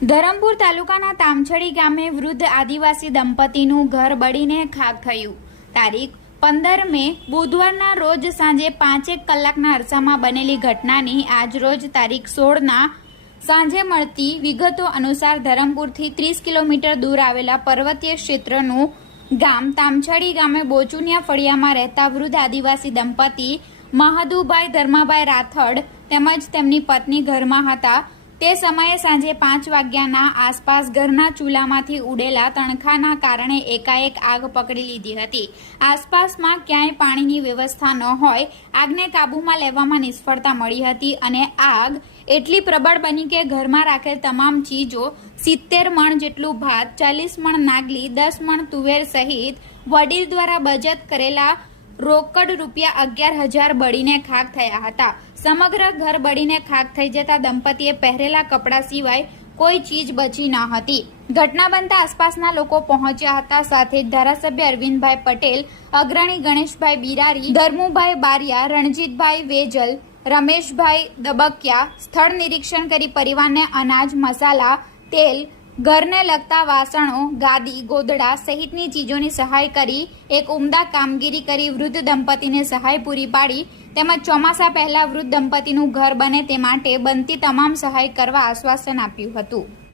ધરમપુર તાલુકાના તામછડી ગામે વૃદ્ધ આદિવાસી દંપતીનું ઘર બળીને ખાક થયું. તારીખ પંદર મે બુધવારના રોજ સાંજે પાંચેક કલાકના અરસામાં બનેલી ઘટનાની આજ રોજ તારીખ સોળના સાંજે મળતી વિગતો અનુસાર ધરમપુરથી ત્રીસ કિલોમીટર દૂર આવેલા પર્વતીય ક્ષેત્રનું ગામ તામછડી ગામે બોચુનિયા ફળિયામાં રહેતા વૃદ્ધ આદિવાસી દંપતી મહાદુભાઈ ધર્માભાઈ રાથડ તેમજ તેમની પત્ની ઘરમાં હતા. તે સમયે સાંજે પાંચ વાગ્યાના આસપાસ ઘરના ચૂલામાંથી ઉડેલા તણખાના કારણે એકાએક આગ પકડી લીધી હતી. આસપાસમાં ક્યાંય પાણીની વ્યવસ્થા ન હોય, આગને કાબૂમાં લેવામાં નિષ્ફળતા મળી હતી અને આગ એટલી પ્રબળ બની કે ઘરમાં રાખેલ તમામ ચીજો, સિત્તેર મણ જેટલું ભાત, ચાલીસ મણ નાગલી, દસ મણ તુવેર સહિત વડીલ દ્વારા બચત કરેલા રોકડ રૂપિયા અગિયાર હજાર બળીને ખાક થયા હતા. સમગ્ર ઘર બળીને ખાક થઈ જતા દંપતીએ પહેરેલા કપડાં સિવાય કોઈ ચીજ બચી ન હતી. ઘટના બનતા આસપાસના લોકો પહોંચ્યા હતા. સાથે ધારાસભ્ય અરવિંદભાઈ પટેલ, અગ્રણી ગણેશભાઈ બિરારી, ધર્મુભાઈ બારિયા, રણજીતભાઈ વેજલ, રમેશભાઈ દબકિયા, સ્થળ નિરીક્ષણ કરી પરિવારને અનાજ, મસાલા, તેલ ઘરને લગતા વાસણો, ગાદી, ગોદડા સહિતની ચીજોની સહાય કરી, એક ઉમદા કામગીરી કરી વૃદ્ધ દંપતીને સહાય પૂરી પાડી, તેમજ ચોમાસા પહેલા વૃદ્ધ દંપતીનું ઘર બને તે માટે બનતી તમામ સહાય કરવા આશ્વાસન આપ્યું હતું.